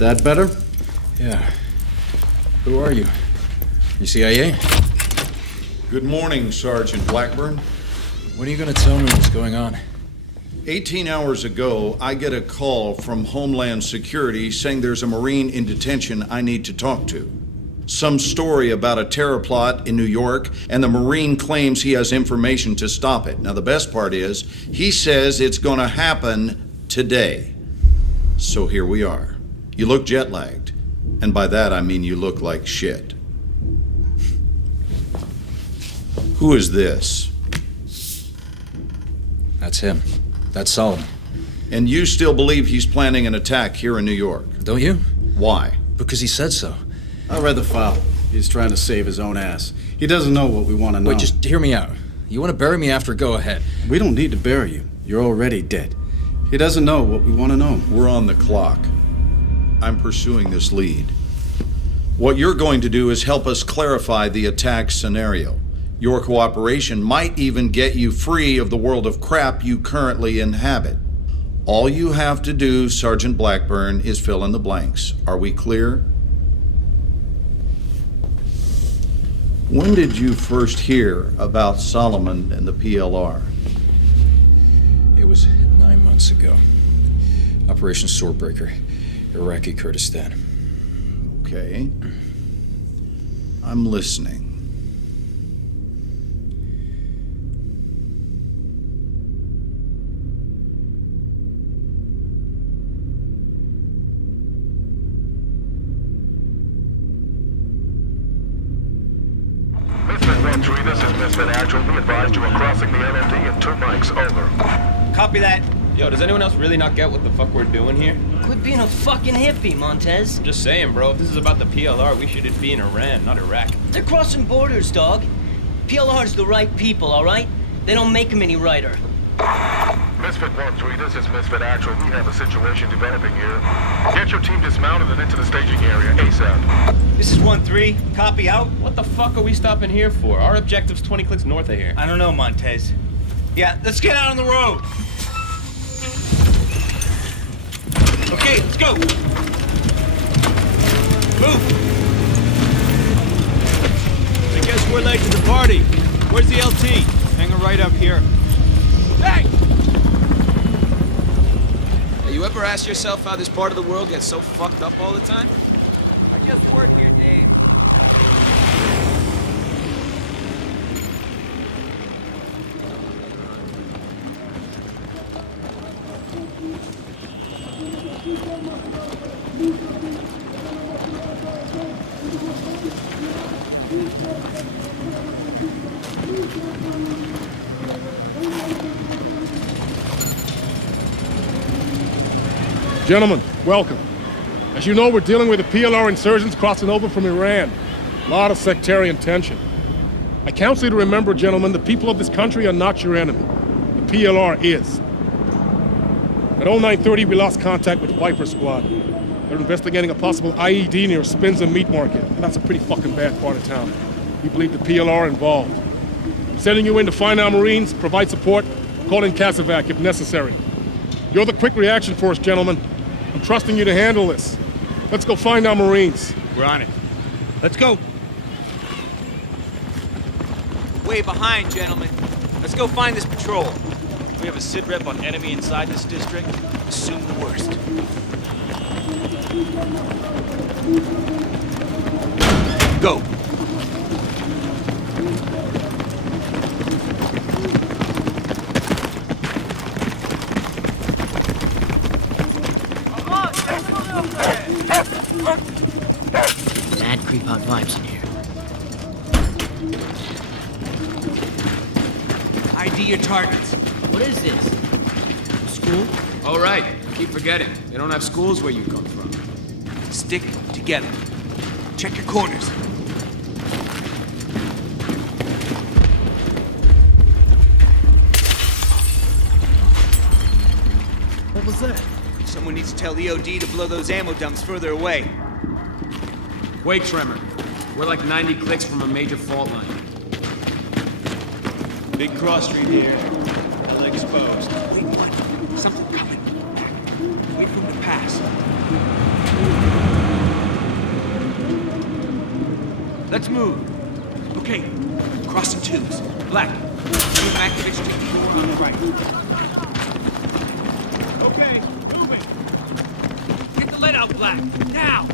That better? Yeah. Who are you? You CIA? Good morning, Sergeant Blackburn. When are you going to tell me what's going on? 18 hours ago, I get a call from Homeland Security saying there's a Marine in detention I need to talk to. Some story about a terror plot in New York, and the Marine claims he has information to stop it. Now, the best part is, he says it's going to happen today. So here we are. You look jet-lagged, and by that I mean you look like shit. Who is this? That's him. That's Solomon. And you still believe he's planning an attack here in New York? Don't you? Why? Because he said so. I read the file. He's trying to save his own ass. He doesn't know what we want to know. Wait, just hear me out. You want to bury me after, go ahead. We don't need to bury you. You're already dead. He doesn't know what we want to know. We're on the clock. I'm pursuing this lead. What you're going to do is help us clarify the attack scenario. Your cooperation might even get you free of the world of crap you currently inhabit. All you have to do, Sergeant Blackburn, is fill in the blanks. Are we clear? When did you first hear about Solomon and the PLR? It was 9 months ago. Operation SWORDBREAKER, Iraqi Kurdistan. Okay. I'm listening. This is Misfit Actual. We advised you are crossing the LMD and 2 mics, over. Copy that. Yo, does anyone else really not get what the fuck we're doing here? Quit being a fucking hippie, Montez. I'm just saying, bro, if this is about the PLR, we should be in Iran, not Iraq. They're crossing borders, dog. PLR's the right people, all right? They don't make them any righter. Misfit 1-3, this is Misfit Actual. We have a situation developing here. Get your team dismounted and into the staging area ASAP. This is 1-3. Copy out. What the fuck are we stopping here for? Our objective's 20 clicks north of here. I don't know, Montez. Yeah, let's get out on the road. Okay, let's go. Move. I guess we're late to the party. Where's the LT? Hanging right up here. Hey! You ever ask yourself how this part of the world gets so fucked up all the time? I just work here, Dave. Gentlemen, welcome. As you know, we're dealing with the PLR insurgents crossing over from Iran. A lot of sectarian tension. I counsel you to remember, gentlemen, the people of this country are not your enemy. The PLR is. At 0930, we lost contact with Viper Squad. They're investigating a possible IED near Spinza Meat Market, and that's a pretty fucking bad part of town. We believe the PLR involved. Sending you in to find our Marines, provide support, call in Casevac if necessary. You're the quick reaction force, gentlemen. I'm trusting you to handle this. Let's go find our Marines. We're on it. Let's go. Way behind, gentlemen. Let's go find this patrol. We have a sit rep on enemy inside this district. Assume the worst. Go. Mad creep-out vibes in here. ID your targets. What is this? School? All right, keep forgetting. They don't have schools where you come from. Stick together. Check your corners. What was that? Someone needs to tell EOD to blow those ammo dumps further away. Wait, Tremor. We're like 90 clicks from a major fault line. Big cross street here. Well exposed. Wait, what? Something coming. Wait for him to pass. Crossing twos. Black. Move Activich to 4 on the right. Okay, moving. Get the lead out, Black. Now!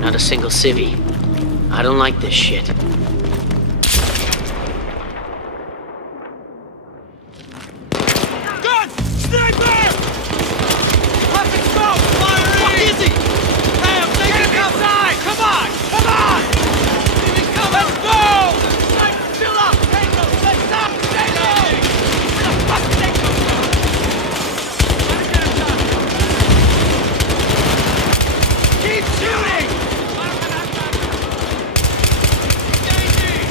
Not a single civvy. I don't like this shit. Gun! Sniper! Weapon smoke! Fire! Fuck easy! Hey, I'm taking inside! Come on! Come on! Let's go! Sniper, still up! Tango! Let's stop! Tango! Where the fuck is Tango? Keep shooting! Engaging!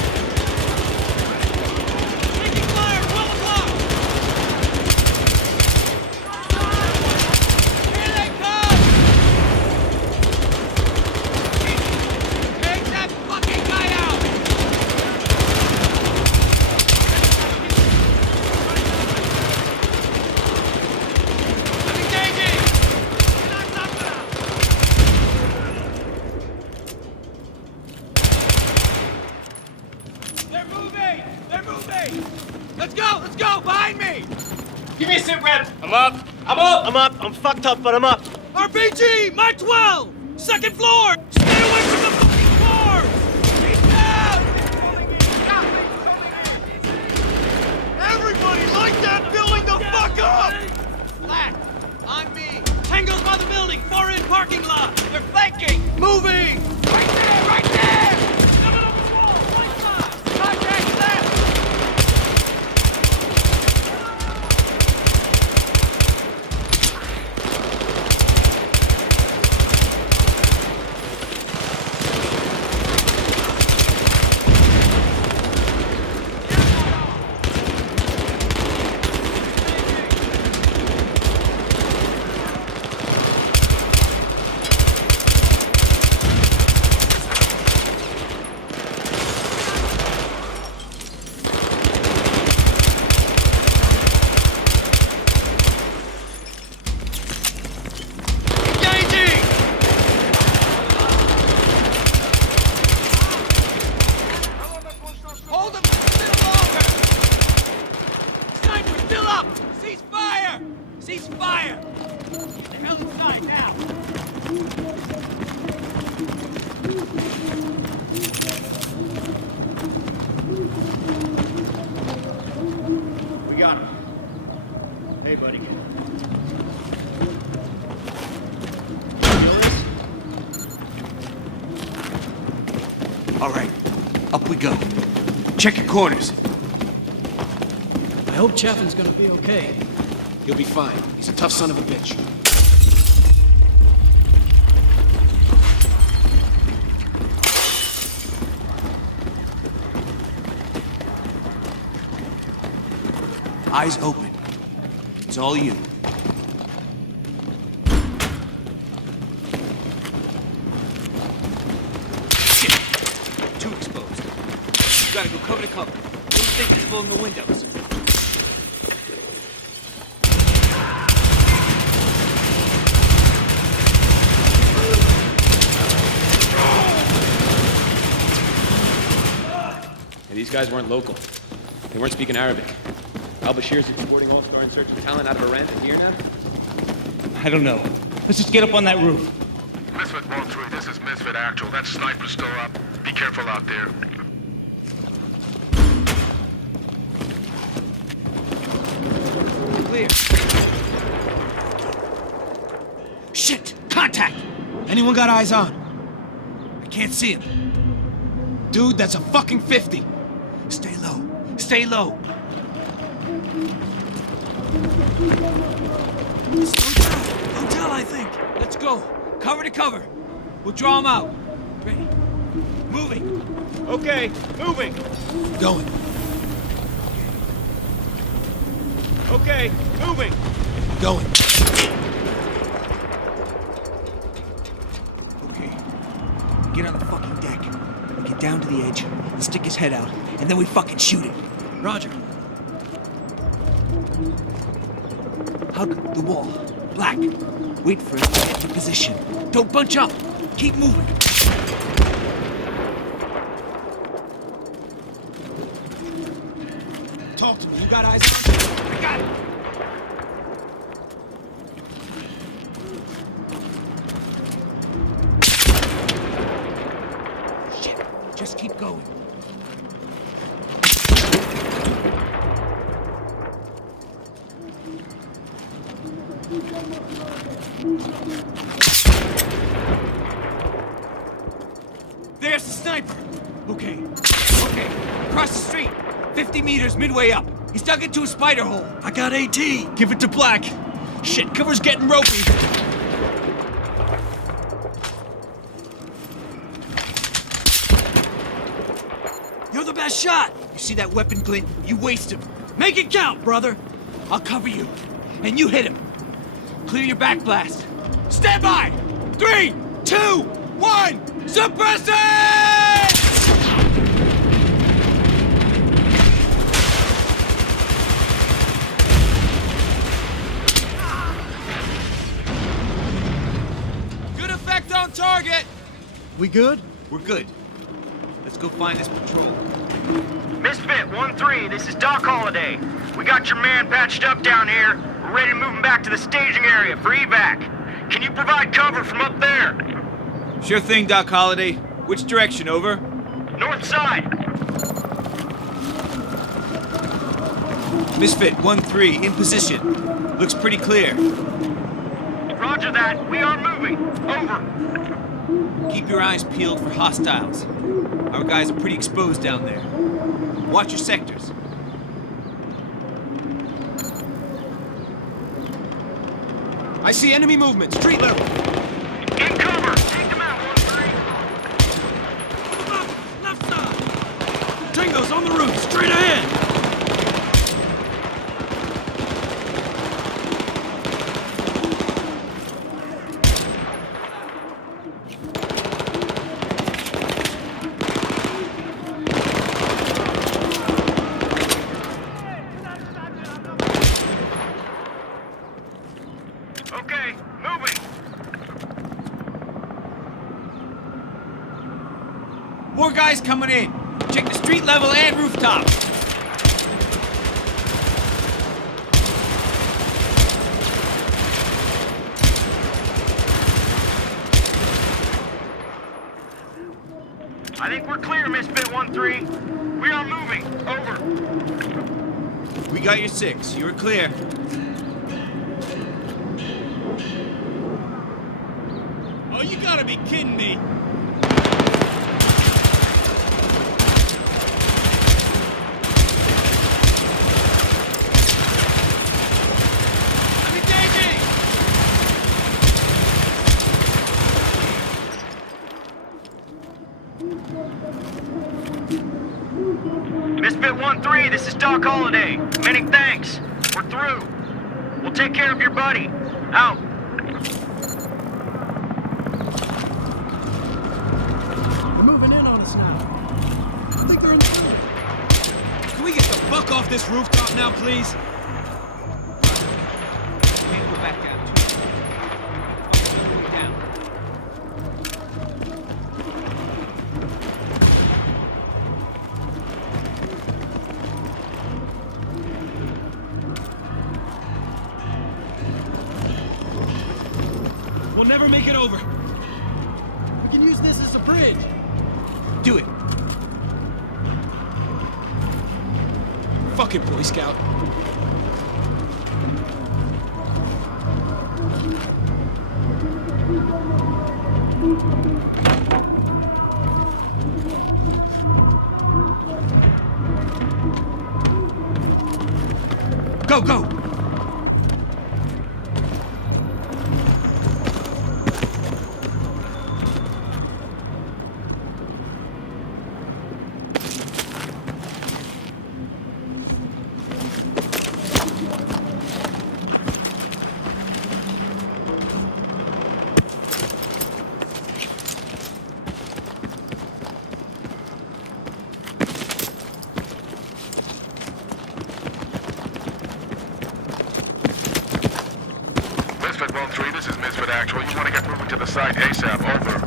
Taking fire! 12 o'clock! Here they come! Take that fucking guy out! I'm engaging! They're moving! They're moving! Let's go! Let's go! Behind me! Give me a sit rep. I'm up! I'm up. I'm fucked up, but I'm up. RPG! Mark 12! Second floor! Stay away from the fucking floor! He's down! Everybody, light that building the fuck up! Black, on me! Tango's by the building, far in parking lot! They're flanking! Moving! Right there! Right there! Coming up the wall! Light line! Contact left! Engaging! Hold them a little longer! Sniper, still up! Cease fire! Cease fire! Get the hell inside now! We got him. Hey, buddy. All right, up we go. Check your corners. I hope Chaffin's gonna be okay. He'll be fine. He's a tough son of a bitch. Eyes open. It's all you. Shit! Too exposed. You gotta go cover to cover. Don't think visible in the windows. And these guys weren't local. They weren't speaking Arabic. Al-Bashir's exporting all-star insurgent talent out of Iran to here now? I don't know. Let's just get up on that roof. Misfit 1-3, this is Misfit Actual. That sniper's still up. Be careful out there. Clear. Shit! Contact! Anyone got eyes on? I can't see him. Dude, that's a fucking 50. Stay low. Stay low. Hotel, I think. Let's go. Cover to cover. We'll draw him out. Ready. Moving. Okay, moving. Going. Okay, moving. Going. Okay. Get on the fucking deck. Get down to the edge and stick his head out, and then we fucking shoot him. Roger. Hug the wall. Black, wait for it to get in position. Don't bunch up. Keep moving. Talk to me. You got eyes on? I got it. Shit. Just keep going. There's the sniper! Okay. Across the street. 50 meters midway up. He's dug into a spider hole. I got AT. Give it to Black. Shit, cover's getting ropey. You're the best shot. You see that weapon glint? You waste him. Make it count, brother. I'll cover you. And you hit him. Clear your back blast. Stand by! 3, 2, 1! Suppress it! Good effect on target! We good? We're good. Let's go find this patrol. Misfit 1-3, this is Doc Holliday. We got your man patched up down here. We're ready to move him back to the staging area for evac. Can you provide cover from up there? Sure thing, Doc Holliday. Which direction, over? North side. Misfit 1-3, in position. Looks pretty clear. Roger that. We are moving. Over. Keep your eyes peeled for hostiles. Our guys are pretty exposed down there. Watch your sectors. I see enemy movement, street level. In cover. Take them out, 1-3. Left side. Tango's on the roof, straight ahead. Okay, moving. More guys coming in. Check the street level and rooftop. I think we're clear, Misfit 1-3. We are moving. Over. We got your 6. You were clear. Oh, you gotta be kidding me. I'm engaging! Misfit 1-3, this is Doc Holliday. Many thanks. We're through. We'll take care of your buddy. Out. They're moving in on us now. I think they're in the room. Can we get the fuck off this rooftop now, please? Can't go back out. Down. We'll never make it over. We can use this as a bridge. Do it. Fucking Boy Scout. Go, go! Actual. You want to get moving to the site ASAP. Over.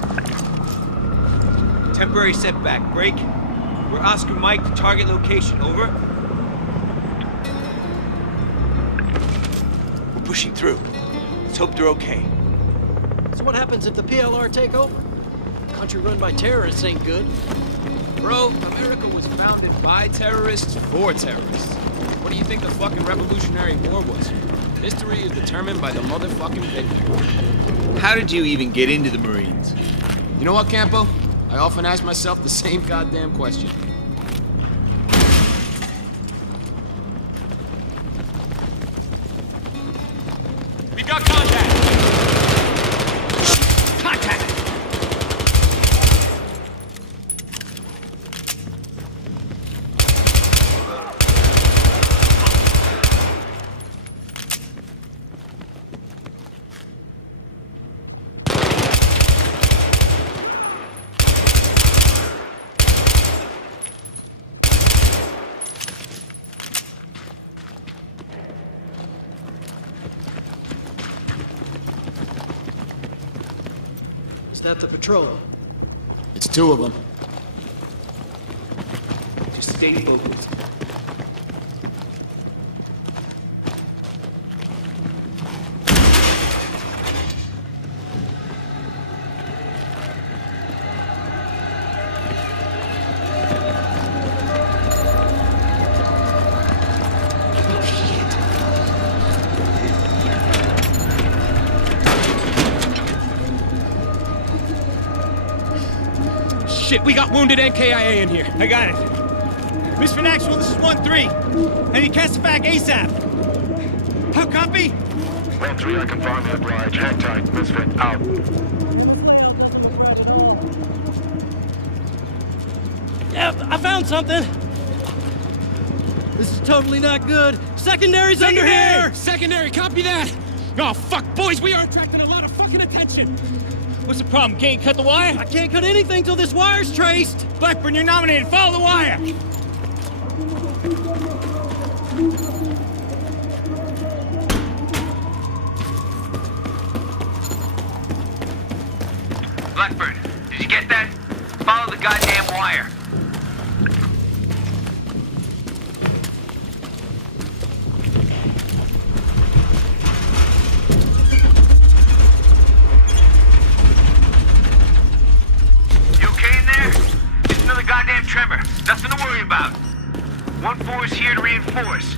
Temporary setback. Break. We're Oscar Mike to target location. Over. We're pushing through. Let's hope they're okay. So what happens if the PLR take over? Country run by terrorists ain't good. Bro, America was founded by terrorists for terrorists. What do you think the fucking Revolutionary War was? History is determined by the motherfucking victor. How did you even get into the Marines? You know what, Campo? I often ask myself the same goddamn question. We got contact! Contact! Is that the patrol? It's two of them. Just stay focused. Shit, we got wounded NKIA in here. I got it. Misfit Actual, this is 1-3. I need Castafac ASAP. How copy? 1-3, I confirm you oblige. Hang tight. Misfit out. Yeah, I found something. This is totally not good. Secondary's under here! Secondary, copy that! Oh, fuck, boys, we are attracting a lot of fucking attention. What's the problem? Can't cut the wire? I can't cut anything till this wire's traced. Blackburn, you're nominated. Follow the wire. Blackburn, did you get that? Follow the goddamn wire. You okay in there? Just another goddamn tremor. Nothing to worry about. 1-4 is here to reinforce.